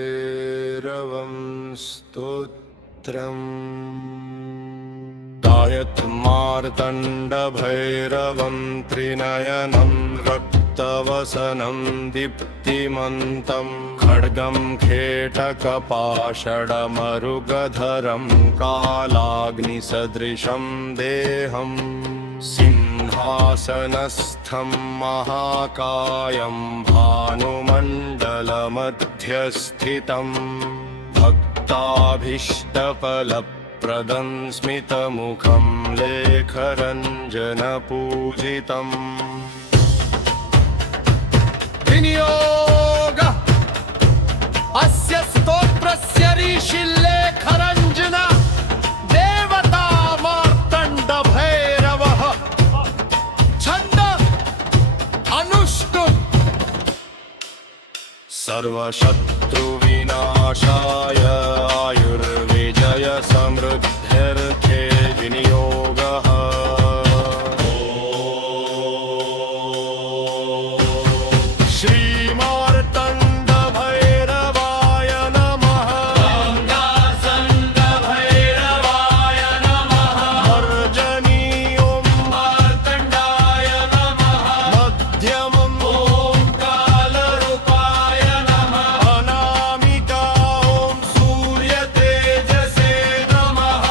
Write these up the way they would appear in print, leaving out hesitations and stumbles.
श्रीमार्तण्डभैरवं स्तोत्रम् गायत्मार्तण्डभैरवं त्रिनयनं रक्तवसनं दीप्तिमन्तं खड्गं खेटकपाषडमरुगधरं कालाग्निसदृशं देहम् सिंहासनस्थं महाकायं भानुमण्डलमध्यस्थितं भक्ताभीष्टफलप्रदं स्मितमुखं लेखरञ्जनपूजितम् विनियोगः अस्य स्तोत्रस्य ऋषिलेखरञ्जन देवता मार्तण्डभैरवः छन्द अनुष्टुप् सर्वशत्रुविनाशाय आयुर्विजय समृद्ध्यर्थे विनियोगः श्रीमार्तण्डभैरवाय नमः गङ्गासङ्गभैरवाय नमः अर्जनीयं मार्तण्डाय नमः मध्यमं ॐ कालरूपाय नमः अनामिका ॐ सूर्यतेजसे नमः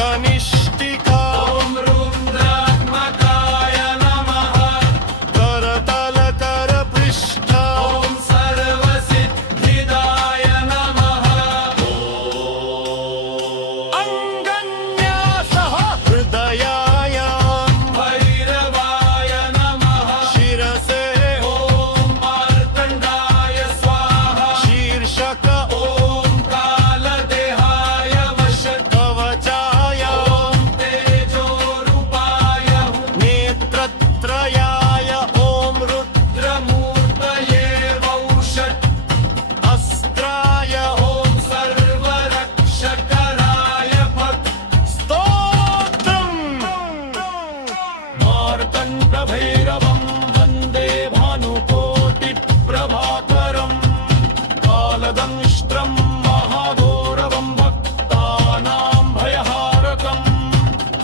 कनिष्ठिका ॐ रुद्रात्मकाय नमः करतलकरपृष्ठ ॐ सर्वसिद्धिदाय नमः अङ्गन्यासः हृदयायां भैरवाय नमः शिरसे ॐ मार्तण्डाय स्वाहा शीर्षक ॐ कालदेहाय वशकवचाय ॐ तेजोरूपाय नेत्रत्रयाय ॐ रुद्रमूर्तये वौषट् अस्त्राय ॐ सर्वरक्षकराय फट् स्तोत्रम् मार्तण्डभैरवं वन्दे भानुकोटिप्रभाकरं कालदंष्ट्रं महाघोरवं भक्तानां भयहारकं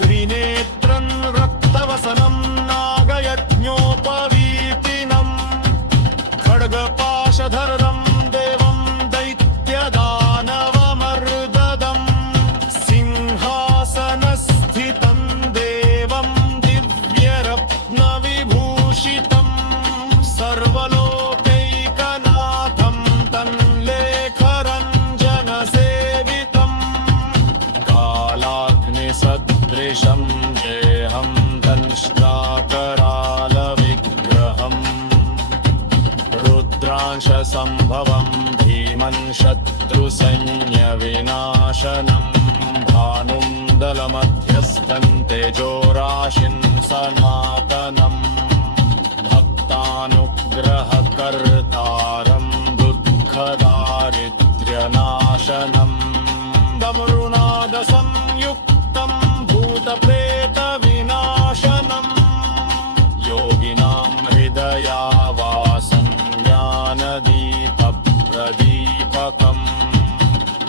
त्रिनेत्रं रक्तवसनं नागयज्ञोपवीतिनं खड्गपाशधरं देवं दैत्यदानवमर्ददं सिंहासनस्थितं देवं दिव्यरत्नविभूषितं सर्वलोकैकनाथं तन्लेखरञ्जनसेवितं कालाग्निसदृशं देहं दंष्ट्राकरालविग्रहम् रुद्रांशसम्भवं भीमं शत्रुसैन्यविनाशनं भानुं दलमध्यस्थं तेजोराशिं सनातनं भक्तानुग्रहकर्तारं दुःखदारिद्र्यनाशनं डमरुनादसंयुक्तं भूतप्रेतविनाशनं योगिनां हृदयावासं ज्ञानदीपप्रदीपकम्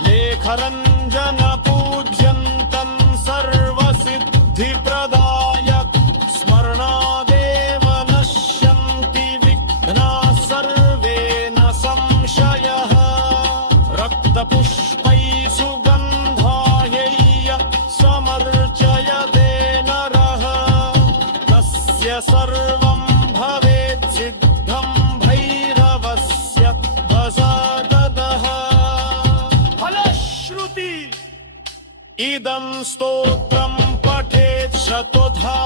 लेखरञ्जनपूज्यन्तं सर्वसिद्धिप्रदायक स्मरणादेव नश्यन्ति विघ्नाः सर्वे न संशयः रक्तपुष्पैः सुगन्धायै समर्चयते नरः तस्य सर्वं भवेत् सिद्धं भैरवस्य प्रसादतः फलश्रुति इदं स्तोत्रं पठेत् शतधा